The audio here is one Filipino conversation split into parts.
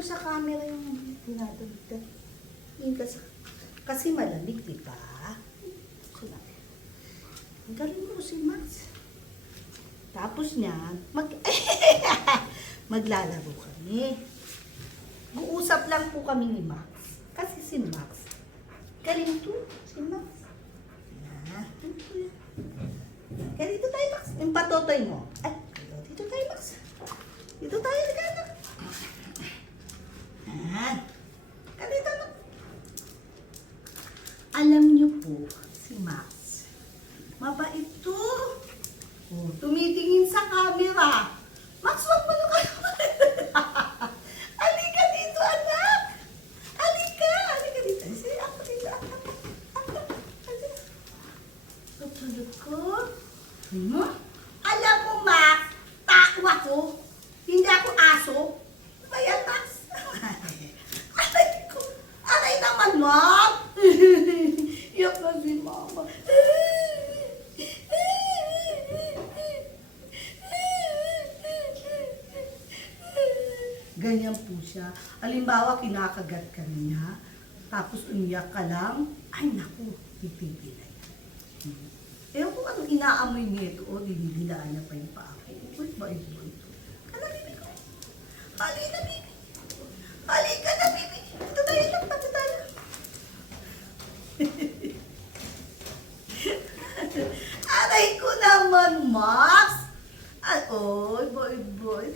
mo sa camera yung pinadagdag. Yung kasi malamig, di ba? So, ang galing mo si Max. Tapos niyan, maglalaro kami. Uusap lang po kami ni Max. Kasi si Max, galing to, si Max. Kaya dito tayo, Max. Yung patotoy mo. Ay, dito tayo, Max. Dito tayo, nagana. Kaya dito, Max. Alam niyo po, si Max, mabait to. Oh, tumitingin sa camera. Max, wag mo na kayo. Halika dito, anak. Halika dito. Sige, ako dito. Tutulog ko. Alam mo, Max, tao ako. Hindi ako aso. Ayan, Max. Aray ko. Aray naman, Max. Iyak na si Mama. Ganyan po siya. Halimbawa, kinakagat ka niya, tapos umiyak ka lang, ay naku, ipipilay. Ewan ko anong inaamoy niya ito, o dinidilaan na pa yung paa ko. Uy, bait mo ito. Hala, bibi ko. Hali na, bibi. Hali ka na, bibi. Ito tayo lang, pati tayo. Aray ko naman, Max. Ay, oy, boy.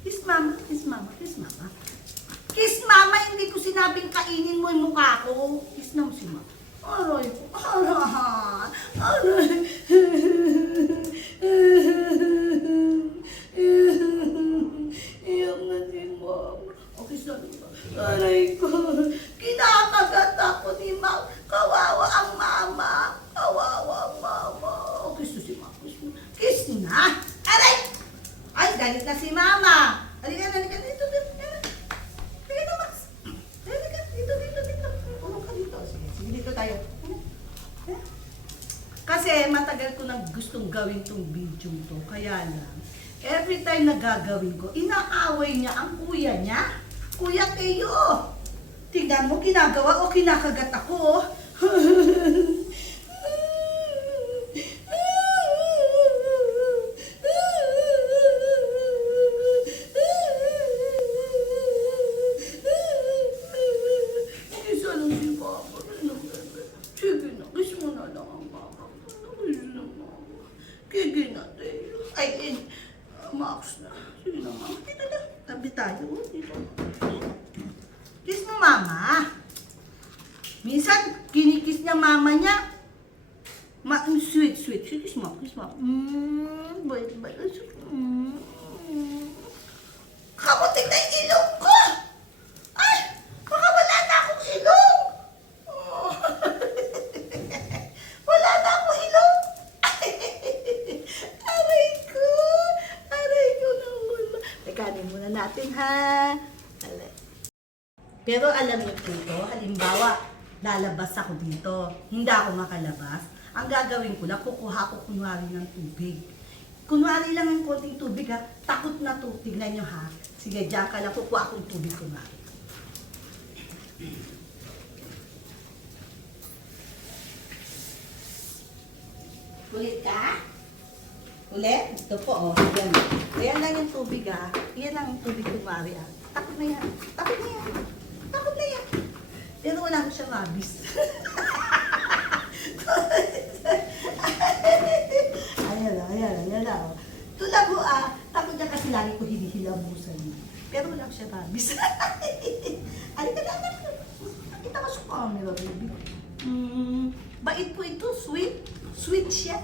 Kiss mama, kiss mama, kiss mama. Kiss mama, hindi ko sinabing kainin mo yung mukha ko. Kiss na mo si mama. Aray ko, aray. Iyak na si mama. O, kiss na mo. Aray ko, kinakagat ako ni mama. Kawawa ang mama. Kawawa ang mama. O, kiss na si mama. Kiss na. Aray! Ay, galit na si Mama. Halika dito. Halika na, Max. Halika, dito. Tulong ka dito. Sige, dito tayo. Kasi matagal ko nang gustong gawin tong video to. Kaya lang, every time na gagawin ko, inaaway niya ang kuya niya. Kuya Teo. Tingnan mo, ginagawa o kinakagat ako. Max na. Sige na, Mama. Dito na. Tabi tayo. Dito. Kiss mo, Mama. Minsan, kinikiss niya Mama niya. Sweet. Kiss mo. Bait. Kamutik na yung ilong ko. Ay, baka wala na akong ilong. Oh. Wala na akong ilong. Aray ko naman. Tekanin muna natin, ha? Pero alam niyo po ito, halimbawa, lalabas ako dito, hindi ako makalabas. Ang gagawin ko lang, kukuha ko kunwari ng tubig. Kunwari lang ng konting tubig, ha? Takot na to. Tignan nyo, ha? Sige, diyan ka lang, kukuha akong tubig kunwari. Ulit ka? Ulit? Ito po, oh. Yan. Ayan lang yung tubig, ha? Yan lang yung tubig kunwari, ha? Takot na yan. Pero wala ko siyang mabis. Ayan na. Tulad mo, takot niya kasi lagi ko hinihilabusan niya. Pero wala ko siyang mabis. Alika na. Nakita ko sa camera, baby. Bait po ito, sweet. Sweet siya.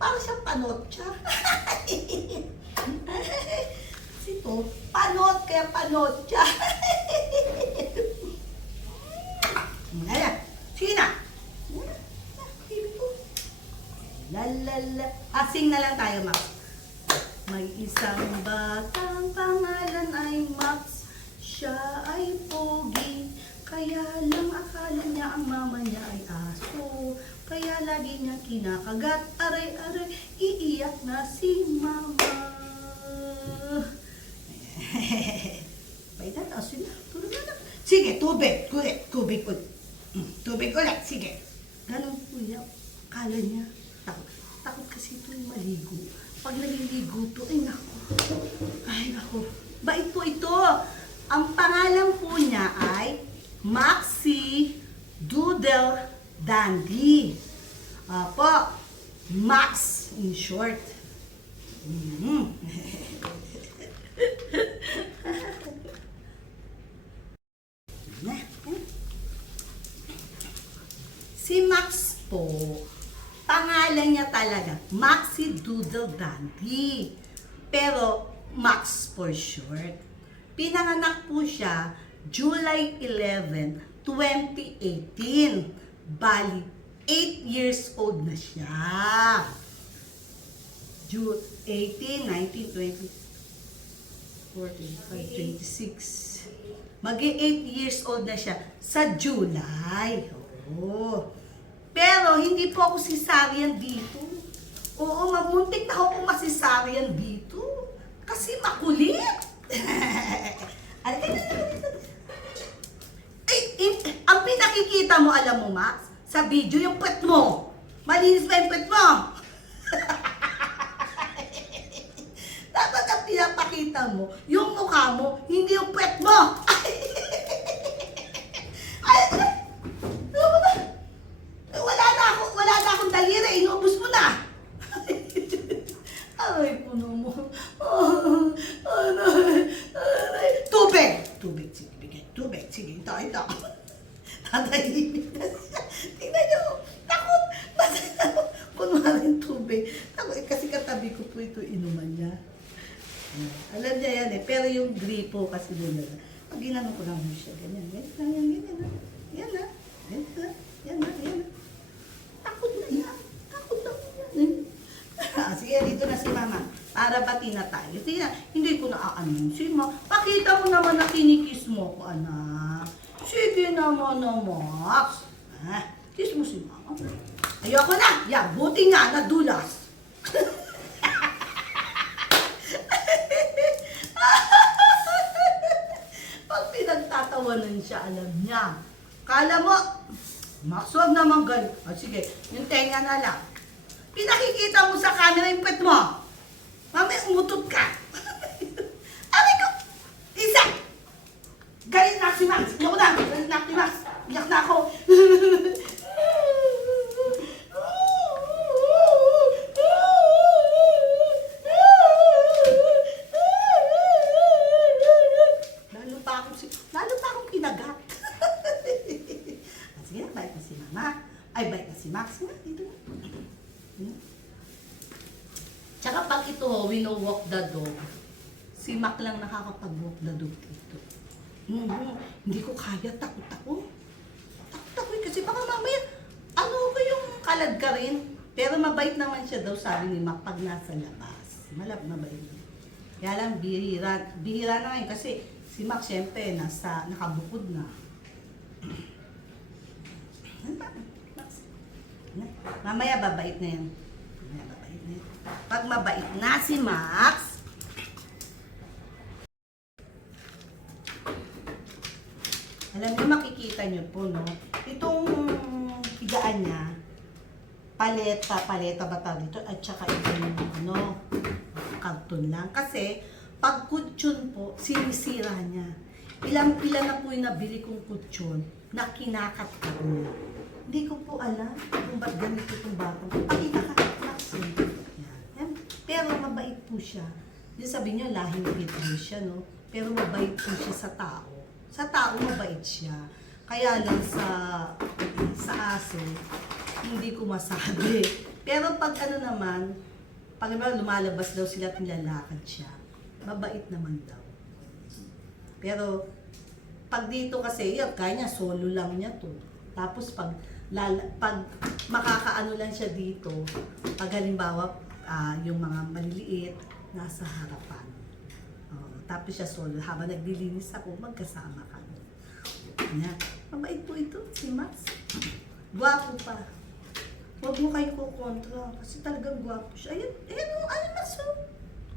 Parang siyang panotcha. Ito, panot kaya panotcha. Ayan. Sige na. Lalala. Sing na lang tayo, Max. May isang batang pangalan ay Max. Siya ay pogi. Kaya lang akala niya ang mama niya ay aso. Kaya lagi niya kinakagat. Aray, iiyak na si mama. Sige, tubig. Ulit. Tubig ulit. Tubig ulit. Sige. Ganun po yan. Kala niya. Takot. Takot kasi ito yung maligo. Pag naliligo to, ay naku. Ay naku. Bait po ito. Ang pangalan po niya ay Maxi Doodle Dandy. Apo. Max in short. Si Max po, pangalan niya talaga, Maxi Doodle Dandy. Pero Max for short. Pinanganak po siya July 11, 2018. Bali, 8 years old na siya. June 18, 19, 20, 14, 5, 26. Mag-8 years old na siya sa July. Oo. Pero hindi po ako cesarean dito. Oo, mamuntik na ako masisarian dito. Kasi makulit. Ang pinakikita mo, alam mo, Max, sa video, yung puwet mo. Malinis ba yung puwet mo? Dapat ang pinapakita mo, yung mukha mo, hindi yung puwet mo. Wala na akong daliri, inubos mo na. Aray, puno mo. Aray. Tubig! Tubig, sige, bigay. Tubig, sige, ito. Tatahimik na siya. Tingnan niyo, takot. Kunwaring tubig. Takot, kasi katabi ko po ito, inuman niya. Alam niya yan eh, pero yung gripo kasi doon na. Pag ginanong ko lang siya, ganyan. Yan na. Takot na yan. Sige, dito na si Mama. Para bati na tayo. Sige na, hindi ko naaanin si Ma. Pakita mo naman na kinikis mo ko, anak. Sige naman na, Max. Kiss mo si Mama. Ayoko na. Yan, buti nga, nadulas. Pag pinagtatawanan siya, alam niya. Kala mo, Max, huwag naman ganun. Sige, yung tenga na lang. Pinakikita mo sa camera yung pet mo. Mamaya umutot ka. Aray ko! Isa! Galit na si Max. Iyak na. Galit na si Max. Iyak na ako. Lalo pa akong kinagat. Sige, bait na si Mama. Ay, bait na si Max. Dito na. Tsaka pag ito, wino-walk the dog, si Mac lang nakakapag-walk the dog dito. Hindi ko kaya, takot ako. Takot ako kasi baka mamaya, ko yung kalad ka rin. Pero mabait naman siya daw, sabi ni Mac, pag nasa labas. Mabait. Kaya lang, bihira na ngayon kasi si Mac syempre nakabukod na. Mamaya babait na yan. Pag mabait na si Max, alam niyo, makikita niyo po, no? Itong higaan niya, paleta ba tawag dito? At saka itong, karton lang. Kasi, pag kutsyon po, sinisira niya. Ilang na po yung nabili kong kutsyon na kinakat ko. Hindi ko po alam kung ba't ganito itong batang. Pakita ka, Max. Yan. Pero mabait po siya. Yung sabi niyo, lahing Pilipino siya, no? Pero mabait po siya sa tao. Sa tao, mabait siya. Kaya lang sa aso, hindi ko masabi. Pero pag naman, pag lumalabas daw sila at nilalakad siya, mabait naman daw. Pero, pag dito kasi, kaya niya, solo lang niya to. Tapos pag makakaano lang siya dito, pag halimbawa, yung mga maliliit, nasa harapan. Tapos siya solo, habang naglilinis ako, magkasama kami. Yan. Mabait po ito, si Max. Gwapo pa. Huwag mo kayo kukontra, kasi talagang gwapo siya. Ayun, Max.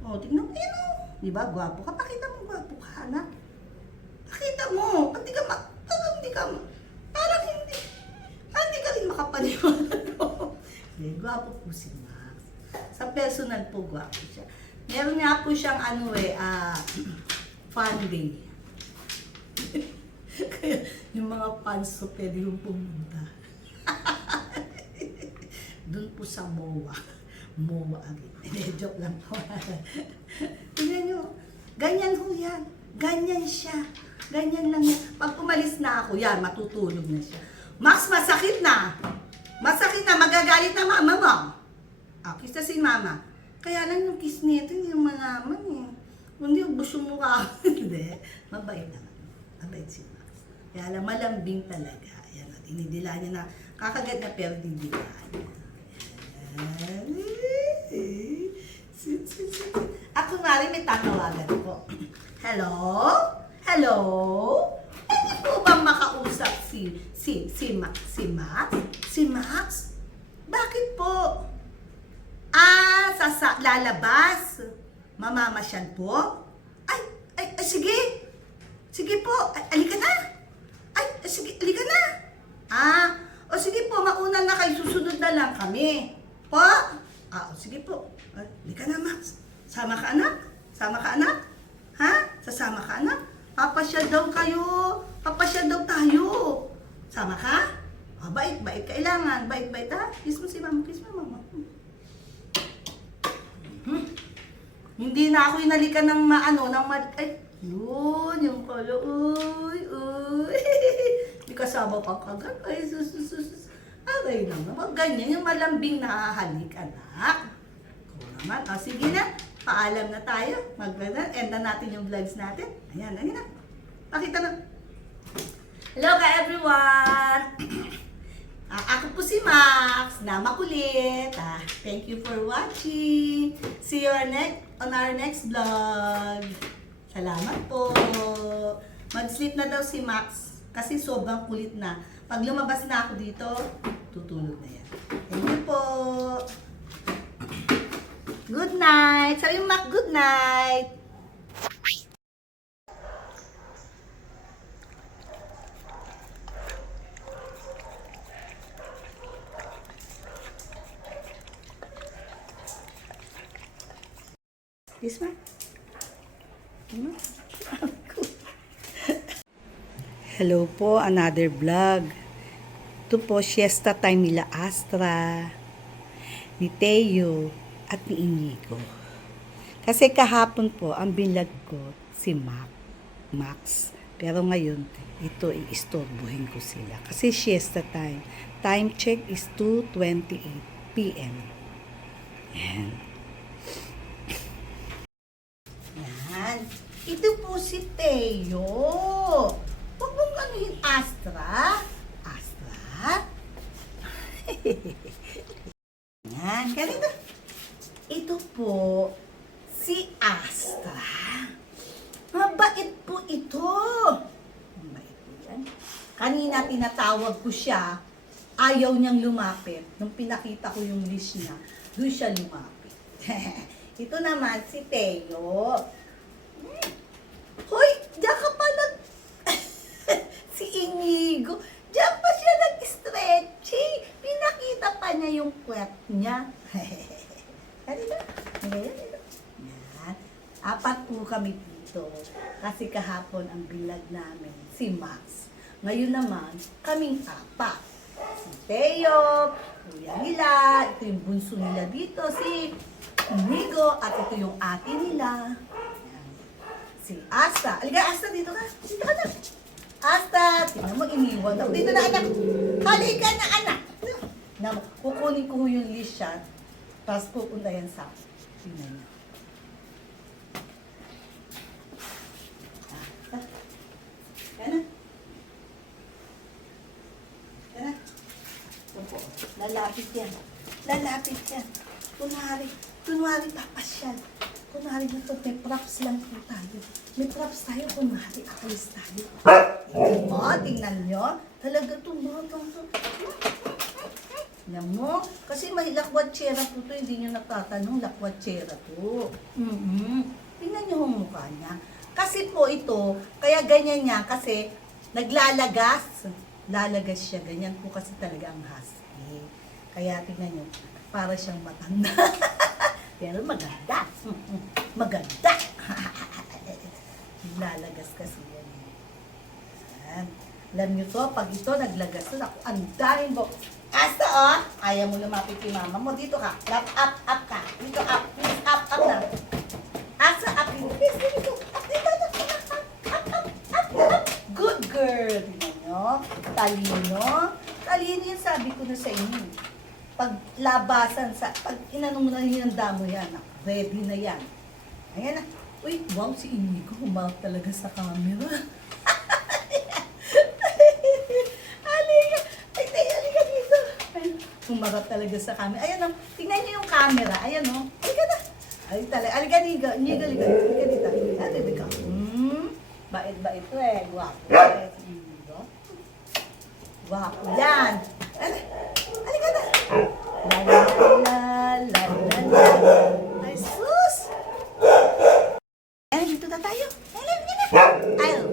Tingnan mo, ayun. Diba, gwapo ka? Pakita mo, gwapo ka, anak. Pakita mo. Pag di ka hindi ka, parang hindi ka rin makapaniwala. Gwapo po si Max. Sa personal po, gwapo siya. Meron nga po siyang fan day. Kaya yung mga fans so pwede yung pumunta. Doon po sa MOA. MOA agad. Joke lang po. Tingnan nyo. Ganyan ho yan. Ganyan siya. Ganyan lang yan. Pag umalis na ako, yan, matutulog na siya. Max, masakit na. Masakit na. Magagalit na mama mo. Kiss na si mama. Kaya lang yung kiss nito, hindi yung malaman eh. Hindi, ubos yung mukha. Hindi. Mabait naman. Mabait si Max. Kaya lang, malambing talaga. Ayan, dinidila niya na. Kakagat na pero dinidila niya. Ayan. Ako nga rin may tatawagan ko. Hello? Hello? Pwede po bang makausap si Max? Si Max? Bakit po? Lalabas? Mamamasyal po? Ay, sige. Sige po, alika na. Sige, alika na. O sige po, mauna na kayo, susunod na lang kami. Po? Sige po. Alika na, Max. Sama ka, anak? Sama ka, anak? Ha? Sasama ka, anak? Papasyal daw kayo. Papasyal daw tayo. Sama ka? Bait, kailangan. Bait, ha? Kiss mo si mama, mama. Hindi na ako inalikan ng yun, yung kolo, uy. May kasama pa kagat. Ay, sus. Aray naman, ganyan yung malambing nakahalik, anak. Kung naman, sige na, paalam na tayo. End na natin yung vlogs natin. Ayan na. Pakita na. Hello ka everyone! Ako po si Max, na makulit. Thank you for watching. See you on our next vlog. Salamat po. Mag-sleep na daw si Max kasi sobrang kulit na. Pag lumabas na ako dito, tutulog na yan. Thank you po. Good night. Sabi mo, Max, good night. This one? Hello po, another vlog. Ito po, siesta time nila Astra, ni Teo, at ni Inigo. Kasi kahapon po, ang binlog ko si Max. Pero ngayon, ito i-istorbohin ko sila. Kasi siesta time. Time check is 2:28 p.m. Yan. Ito po si Teo. Huwag mong anuhin Astra. Yan, ganito. Ito po si Astra. Mabait po ito. Mabait po yan. Kanina tinatawag ko siya. Ayaw niyang lumapit. Nung pinakita ko yung list niya, doon siya lumapit. Ito naman si Teo. Hoy, diyan ka pa si Inigo. Diyan pa siya nag-stretching. Pinakita pa niya yung kwet niya. Halika. Yan. 4 po kami dito. Kasi kahapon ang bilag namin, si Max. Ngayon naman, kaming 4. Si Teo, kuya nila, ito yung bunso nila dito, si Inigo, at ito yung ate nila. Si Asta. Halika, Asta, dito ka. Dito ka na. Asta, tingnan mo, iniwan ako. Dito na, anak. Halika na, anak. Kukunin ko yung list siya. Tapos pupunta yan sa tingnan niya. Yan na. Yan na. Opo, lalapit yan. Lalapit yan. Kunwari papasyal. Kunwari dito, may props lang po tayo. May props tayo, kunwari akalis tayo. Tingnan nyo. Talaga itong batang to. Tingnan mo. Kasi may lakwatsera po to. Hindi nyo natatanong, lakwatsera to. Tingnan nyo ang mukha niya. Kasi po ito, kaya ganyan niya, kasi Naglalagas. Lalagas siya. Ganyan po kasi talaga ang husky. Kaya tingnan nyo, para siyang matanda. Pero maganda. Maganda. Lalagas kasi yan. Yan. Alam nyo to, pag ito naglagas to, ako, ang daming bo. Asta oh, ayaw mo lumapit kay mama mo. Dito ka. Up ka. Dito up. Please, up na. Asa, up. Please, dito. Up, dito. Up. Good girl. Tingnan nyo. Talino. Talino yan, sabi ko na sa inyo. Pag labasan pag inanong mo na hinanda mo yan, ready na yan. Ayan na. Uy, wow, si Inigo, humawak talaga sa camera. Halika dito. Humarap talaga sa camera. Ayan o, tingnan niyo yung camera. Ayan o, halika na. Halika dito. Halika dito. Halika. Bait-bait to eh. Guwapo. Guwapo yan. Halika na. La. Ay, sus. Ayan, dito na tayo. Halika na. Halika.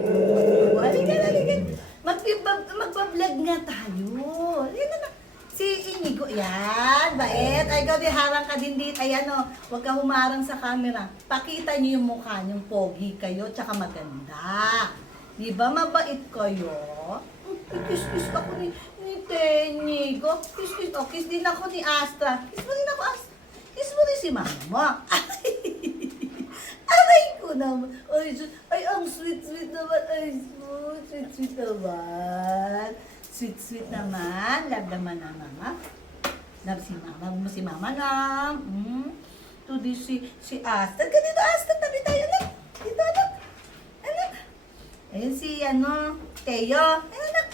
Magpa-vlog nga tayo. Halika na. Si Inigo, yan, bait. Ay, gabi, harang ka din dito. Ayan o, huwag ka humarang sa camera. Pakita niyo yung mukha niyong pogi kayo, tsaka maganda. Di ba, mabait kayo? Kiss ako ni Inigo. Kiss din ako ni Astra. Kiss mo rin ako, Astra. Kiss mo rin si mama mo. Aray ko naman. Ay, ang sweet naman. Ay, sweet naman. Sweet naman. Love naman na mama. Love si mama. Mo si mama na. To this si Asta. Ganito Asta. Tabi tayo na. Dito anak. Anak. Ayun si Teo. Anak.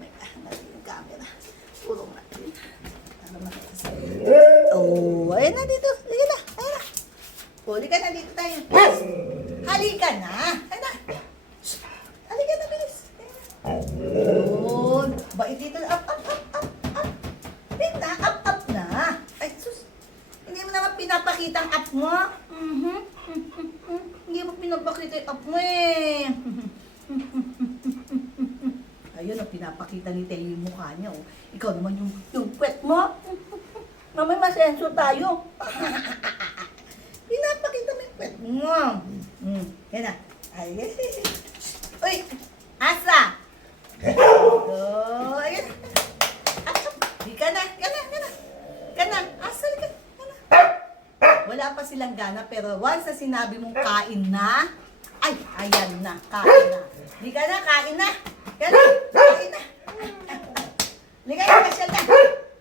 Yung camera. Pulong natin. Para makita sa'yo. Oh, ayun na dito. Halika na. Ayun na. Halika na dito tayo. Halika na. Ayun na. Halika na, bilis. Yun. Bait dito. Up. Wait na. Up na. Ay, sus. Hindi mo naman pinapakita ang up mo. Hindi mo pinapakita yung up mo eh. Ayun, pinapakita ni Teo yung mukha niya. Oh. Ikaw naman yung kwet mo. Mamay masenso tayo. Pinapakita mo yung kwet mo. Yan na. Ay, uy, Asa! Ayan. Di ka na. Asa, di ka na. Wala pa silang gana, pero once na sinabi mong kain na, ay, ayan na, kain na. Di ka na, kain na. Kain na. Liga na, pasyal na.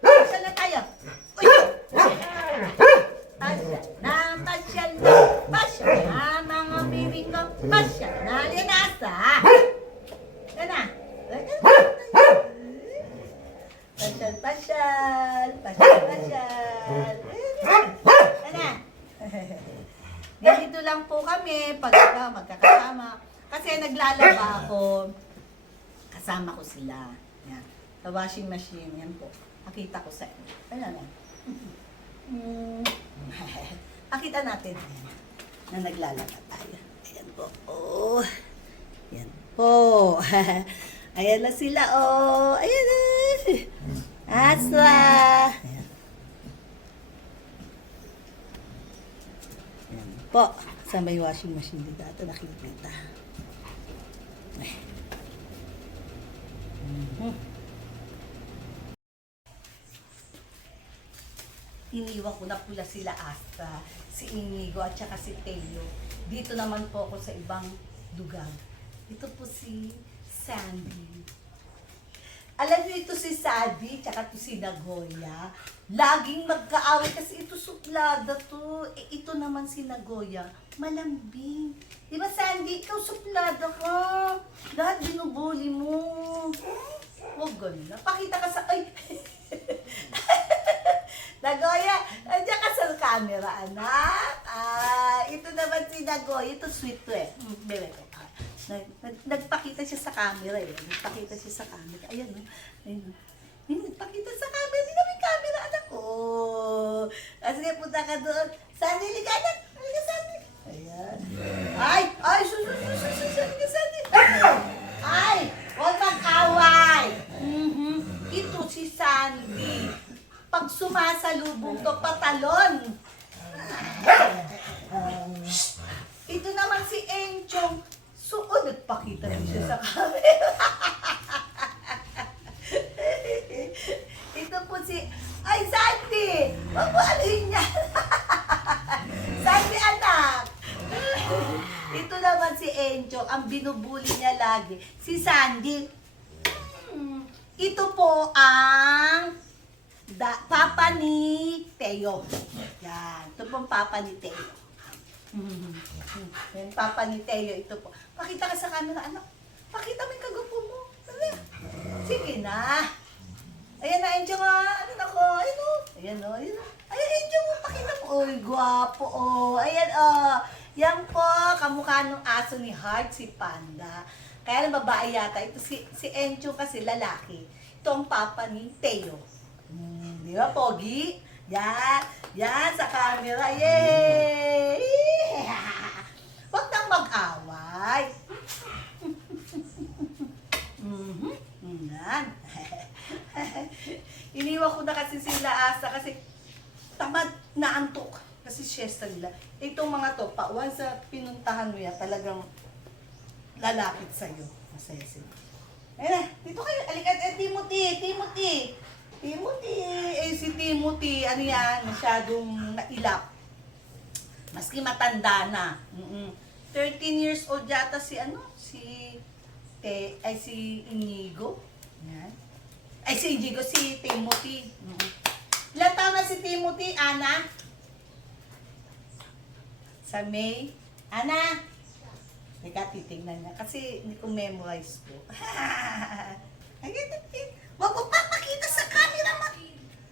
Pasyal na tayo. Uy! Pasyal na, mga baby ko. Pasyal na, linasa. Yan na. Pasyal. Yan na. Ganito lang po kami pag magkakasama. Kasi naglalaba ako. Kasama ko sila. Yan. Sa washing machine. Yan po. Nakita ko sa inyo. Ayan na. Pakita natin. Ayan. Na naglalaba tayo. Ayan po. Oh. Yan po. Ayan na sila. Oh. Ayan na. Aswa. Ayan. Ayan po. Sa may washing machine dito. Ito nakikita. Iniwan ko na pula sila Astra, si Inigo at saka si Teo. Dito naman po ako sa ibang lugar. Ito po si Sandy. Alam niyo ito si Sandy, tsaka ito si Nagoya. Laging magkaaway kasi ito suplada to. Ito naman si Nagoya, malambing. Di ba Sandy, ikaw suplada ka. Lahat binubuli mo. Huwag ganun. Pakita ka sa... Ay! Nagoya, nandiyan ka sa camera, anak. Ito naman si Nagoya. Ito sweet to eh. Bebe ko. Nagpakita siya sa camera eh. Nagpakita siya sa camera. Ayan o. Nagpakita sa camera. Hindi namin camera, anak ko. Kasi punta ka doon. Sandy, liga anak. Liga Sandy. Ayan. Ay! Sandy. talon. Ito naman si Enchong. Suod, nagpakita rin siya sa camera. Ito po si... Ay, Sandy! Huwag mo aluhin niya. Sandy, anak! Ito naman si Enchong. Ang binubuli niya lagi. Si Sandy. Ito po ang papa ni Teo. Yan. Ito pong papa ni Teo. Yan, papa ni Teo. Ito po. Pakita ka sa camera, anak. Pakita mo yung kagupo mo. Sige na. Ayan na, Enchong nga. Ano na ko? Ayun o. Ayan o. Ayan, Enchong mo. Pakita mo. Uy, gwapo o. Ayan o. Yan po. Kamukha ng aso ni Heart, si Panda. Kaya lang babae yata. Ito si Enchong kasi lalaki. Ito ang papa ni Teo. Di ba, Pogi? Yan. Yan, sa camera. Yay! Huwag nang mag-away. Yan. Iniwan ko na kasi sila Asa kasi tamad na antok. Kasi siesta nila. Itong mga to, once sa pinuntahan mo yan, talagang lalapit sa'yo. Masaya sila. Ayun na, dito kayo. Alikat, Timothy. Si Timothy, ano yan, masyadong nailap. Maski matanda na. 13 years old yata si Inigo. Yan. Si Inigo, si Timothy. Ilan taon na si Timothy, Ana? Sa May? Ana? Teka, titignan niya. Kasi hindi ko memorize po. Wag mo papakita sa camera mo.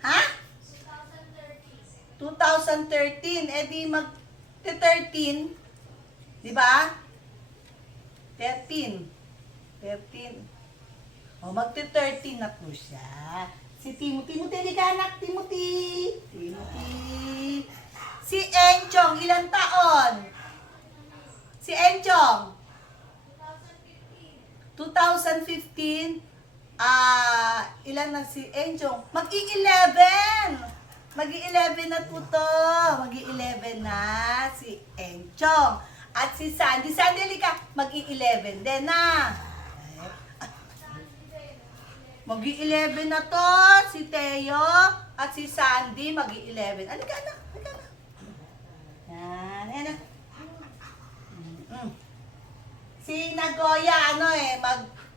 Ha? 2013. Eh di mag-13. Di ba? 13. O, mag-13 na po siya. Si Timothy, anak, Timothy. Si Enchong, ilang taon? Si Enchong? 2015. Ilan na si Enchong? Mag-i-11 na po to. Mag-i-11 na si Enchong. At si Sandy, halika, mag-i-11 din na. Mag-i-11 na to, si Teo at si Sandy, mag-i-11. Halika na. Yan, ayan na. Si Nagoya,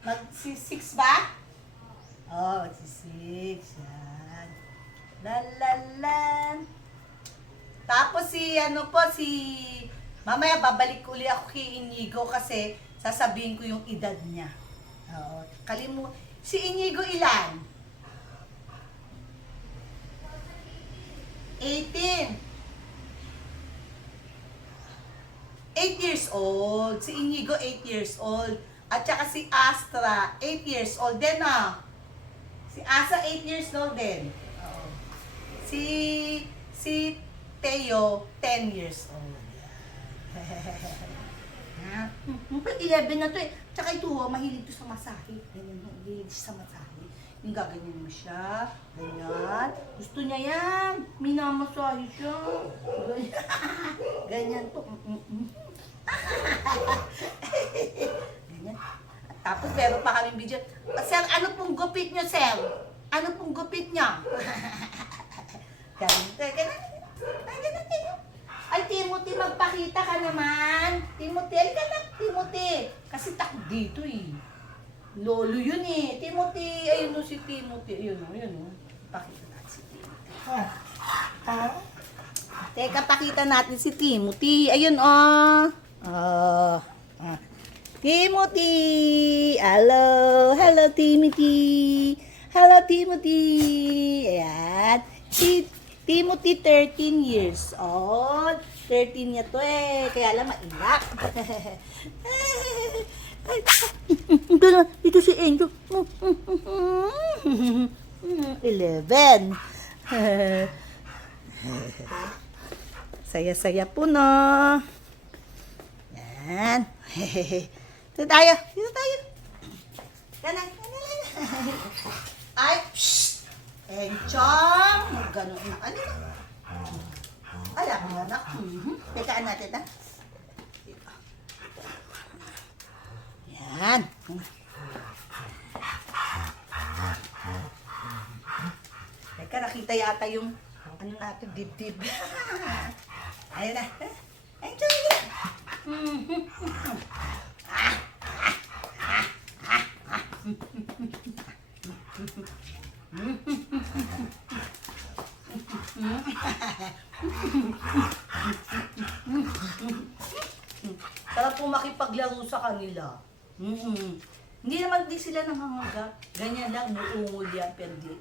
mag-6 ba? Oh, mag-6. Yan. Lalalan. Tapos mamaya babalik uli ako kay Inigo kasi sasabihin ko yung edad niya. Oo. Si Inigo ilan? 18. 8 years old. Si Inigo, 8 years old. At saka si Astra, 8 years old din na. Si Asa, 8 years old din. Oo. Si Teo, 10 years old. 11 na to eh. Tsaka ito, mahilig to sa masahe. Ganyan, mahilig sa masahe. Yung gaganyan mo siya. Ganyan. Gusto niya yan. Minamasahe siya. Ganyan. Ganyan to. Ganyan. Tapos meron pa kaming video. Sir, ano pong gupit niyo, sir? Ano pong gupit niya? Ganyan. Ganyan. Ay, Timothy, magpakita ka naman. Timothy, halika na, Timothy. Kasi takot dito eh. Lolo yun eh. Timothy, ayun o si Timothy. Ayun o. Pakita natin si Timothy. Teka, pakita natin si Timothy. Ayun o. Timothy! Hello, Timothy! Hello, Timothy! Ayan. Timothy, 13 years old. 13 niya to eh. Kaya lang maiyak. Ito si Angel. 11. Saya-saya po, no? Yan. Dito tayo. Yan. Ay, shhh! Enchong! Gano'n na kanina. Ay, ako anak. Tekaan natin, ha? Yan. Teka, nakita yata yung ano natin, dibdib. Ayun na. Ay, tiyan. Sarap po makipaglaro sa kanila. Hindi naman di sila nangangagat. Ganyan lang, nuungol yan, pero di.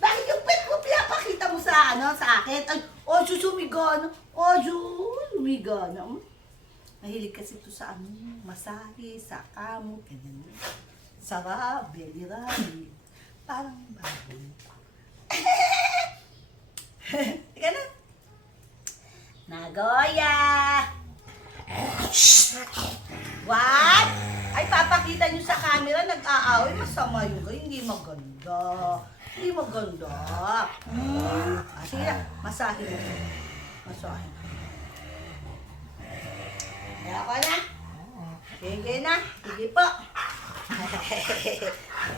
Bakit yung pet mo pinapakita mo sa sa akin? Ay, Ojo, sumigana. Ojo, lumigana. Mahilig kasi ito sa masahe, sa kamo, ganyan. Sarap, belly rub. Parang baboy. Teka na. Nagoya! What? Ay, papakita nyo sa camera, nag-aaway, masama yun. Hindi maganda. Hindi maganda. Sige na, masahe mo. Masahe. Kaya ko na. Sige na. Sige po.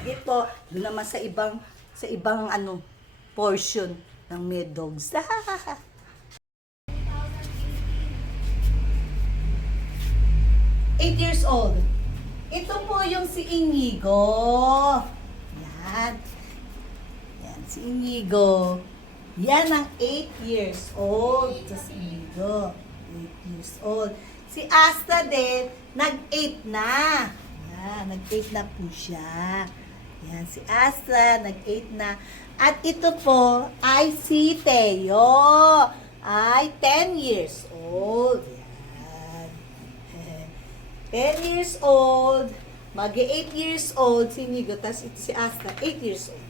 Sige po. Doon naman sa ibang portion ng Medogs. 8 years old. Ito po yung si Inigo. Yan. Yan, si Inigo. Yan ang 8 years old. Ito si Inigo. 8 years old. Si Asta din, nag-8 na. Yan, nag-8 na po siya. Yan, si Asta, nag-8 na. At ito po ay si Teo. Ay 10 years old. 10 years old, mag-8 years old, si Nigo, tapos ito si Asta, 8 years old.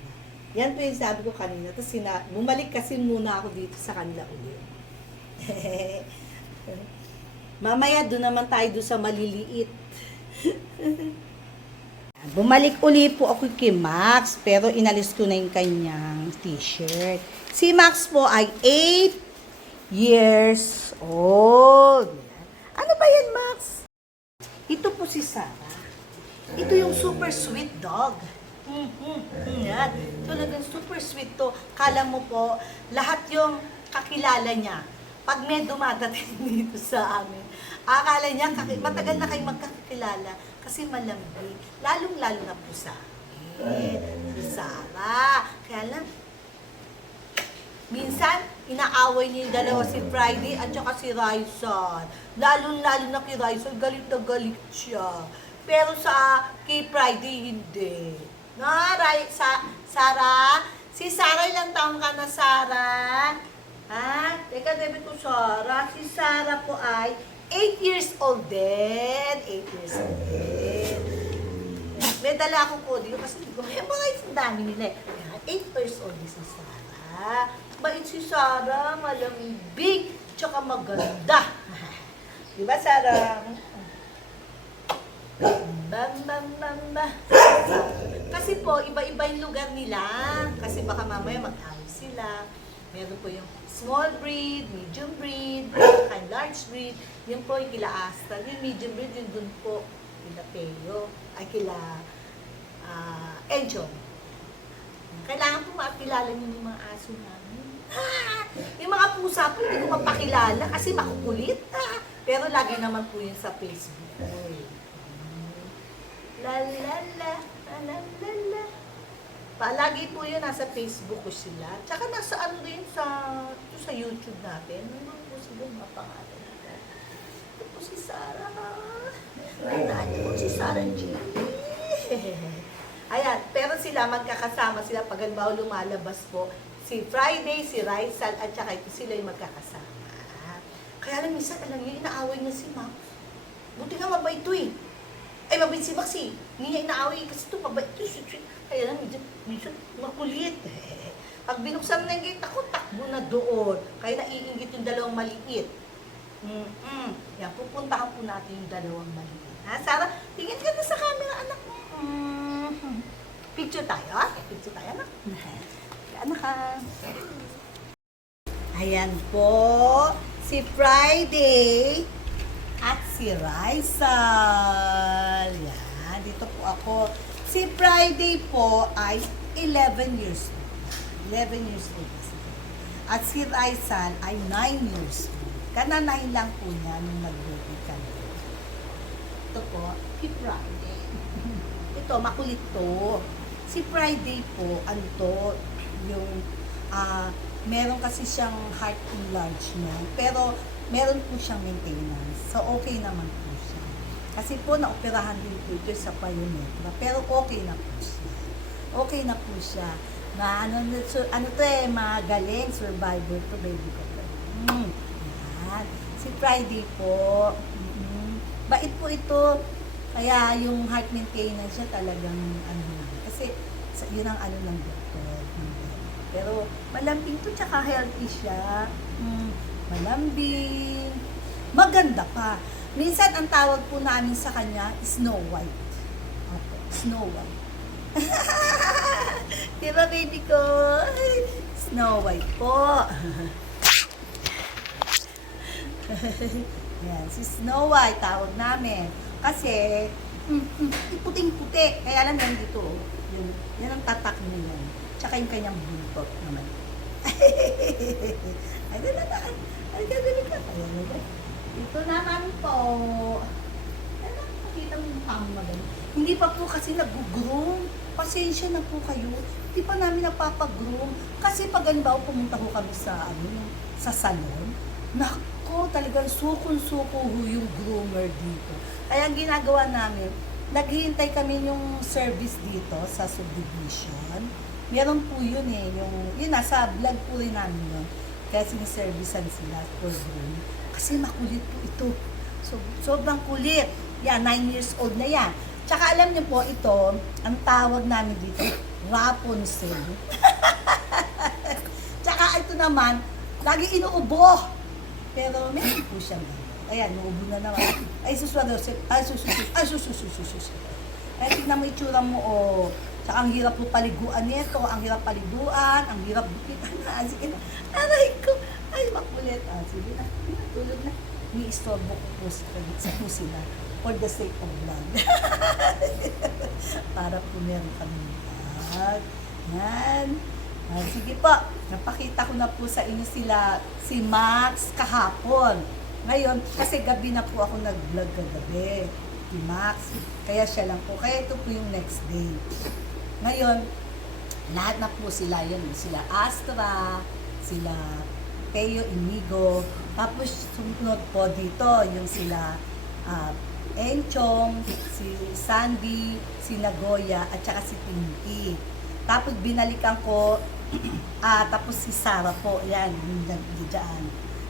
Yan po yung sabi ko kanina. Tapos bumalik kasi muna ako dito sa kanila ulit. Mamaya doon naman tayo doon sa maliliit. Bumalik ulit po ako kay Max, pero inalis ko na yung kanyang t-shirt. Si Max po ay 8 years old. Ano ba yan, Max? Ito po si Sarah. Ito yung super sweet dog. Yan. Talagang super sweet to. Kala mo po, lahat yung kakilala niya. Pag may dumadating dito sa amin, akala niya, matagal na kayo magkakilala kasi malambing. Lalong-lalo na po sa amin. Si Sarah. Kaya lang, minsan, inaaway niya yung dalawa, si Friday at saka si Raison. Lalo-lalo na kay Raison, galit na galit siya. Pero kay Friday, hindi. Sarah? Si Sarah, ilang taong ka na, Sarah? Ha? Teka, David ko, Sarah. Si Sarah po ay 8 years old din. 8 years old din. May dala ako po dito kasi hindi ko, mga isang dami nila. 8 years old din si Sarah. Bait si Sarah, malambing, tsaka maganda. Diba, Sarah? Bam, bam, bam, bam. Kasi po, iba-iba yung lugar nila. Kasi baka mamaya mag-away sila. Meron po yung small breed, medium breed, and large breed. Yun po yung kila Asta. Yung medium breed, yun dun po kila Teo, ay kila Encho. Kailangan po makilala niyo yung mga aso namin. Yung mga pusa po, hindi ko mapakilala kasi makukulit. Pero lagi naman po yun sa Facebook. La la la, la la la. Palagi po yun, nasa Facebook ko sila. Tsaka nasa rin sa YouTube natin. Ano po sila mga pangalan natin. Ito po si Sarah. Ito po si Sarah G. Ayan, pero sila, magkakasama sila. Pag halimbawa lumalabas po, si Friday, si Raisal, at saka ito sila yung magkakasama. Kaya lang minsan, alam niyo, inaaway niya si Max. Buti nga mabait ito eh. Ay, mabait si Max eh. Hindi niya inaaway kasi ito, mabait ito. Kaya lang, minsan makulit. Pag binuksan na yung gate, ako takbo na doon. Kaya naiingit yung dalawang maliit. Yan, pupuntahan po natin yung dalawang maliit. Ha, Sarah? Tingin ka na sa camera, anak mo. Picture tayo, ha? Picture tayo, anak. Anak ka. Ayan po, si Friday at si Raisal. Yan, dito po ako. Si Friday po ay 11 years old. 11 years old. At si Raisal ay 9 years old. Kana-9 lang po niya nung nag-birthday kami. Ito po, si Friday. Ito, makulit to. Si Friday po, ano to, yung, meron kasi siyang heart enlargement, pero meron po siyang maintenance. So, okay naman po siya. Kasi po, naoperahan din po ito sa pyometra, pero okay na po siya. Okay na po siya. Na, ano to magaling, survivor to, baby ko. Yan. Si Friday po, bait po ito. Kaya yung heart maintenance siya talagang ano na. Kasi yun ang ano ng doktor. Pero malambing to, tsaka healthy siya. Malambing. Maganda pa. Minsan ang tawag po namin sa kanya, Snow White. Okay, Snow White. Diba baby ko? Snow White po. Yan, si Snow White tawag namin. Kasi, puting-puti. Kaya lang yan dito. Yan ang tatak niya yan. Tsaka yung kanyang buntot naman. Ay, dali ka. Ito naman po. Ano, makita mo yung pang magaling. Hindi pa po kasi nag-groom. Pasensya na po kayo. Hindi pa namin napapag-groom. Kasi pag halimbawa pumunta ko kami sa, sa salon, nako, talagang sukon-suko yung groomer dito. Kaya ang ginagawa namin, naghihintay kami yung service dito sa subdivision. Meron po yun yun nasa vlog po rin namin yun. Kaya siniservicean sila for groom. Kasi makulit po ito. So, sobrang kulit. Yan, 9 years old na yan. Tsaka alam niyo po ito, ang tawag namin dito, Rapunzel. Tsaka ito naman, lagi inuubo. Pero meron po siyang ayan, naubo na naman. Ay, susus. Ay, tignan mo itsura mo, Tsaka ang hirap po paliguan nito, ang hirap paliguan, ang hirap bukitan na. Sige na, aray ko. Ay, makulit. Sige na, tulog na. Ni-istorbo ko po sa sila for the sake of vlog. Para po meron kami vlog. Yan. Sige po, napakita ko na po sa inyo si Max kahapon. Ngayon, kasi gabi na po ako nag-vlog kagabi, si Max. Kaya siya lang po. Kaya ito po yung next day. Ngayon, lahat na po sila yun. Sila Astra, sila Teo Inigo. Tapos sumunod po dito yung sila Enchong, si Sandy, si Nagoya, at saka si Pinky. Tapos binalikan ko, tapos si Sarah po, yan, dyan.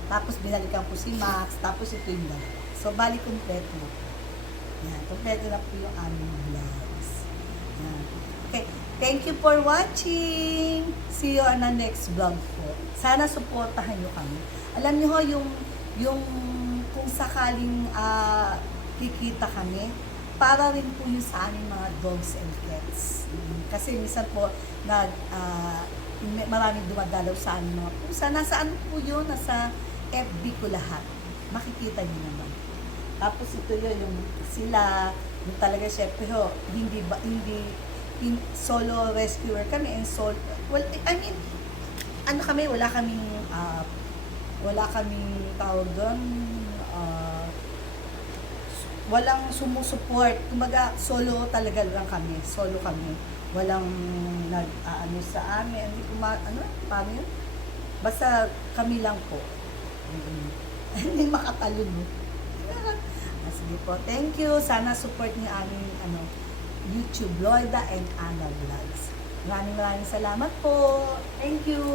Tapos binalikan ko si Max, tapos ito yung dalawa. So, bali kompleto. Yan, kompleto na po yung aming vlogs. Yan. Okay, thank you for watching. See you on the next vlog po. Sana supportahan nyo kami. Alam nyo ho, yung kung sakaling kikita kami, para rin po yun sa aming mga dogs and cats. Kasi minsan po, maraming dumadalaw sa aming mga pusa. Nasaan po yun? Nasa FB ko lahat. Makikita niyo naman. Tapos ito yun, yung sila, yung talaga syempre ho, hindi solo rescuer kami and solo, well, I mean, ano kami, wala kaming tawag doon, walang sumusuport. Kumbaga, solo talaga lang kami. Solo kami. Walang ano sa amin. Hindi ko paano yun? Basta kami lang po. Hindi makatalon mo. Sige po. Thank you. Sana support niyo aming YouTube, Loida and Ana Vlogs. Maraming salamat po. Thank you.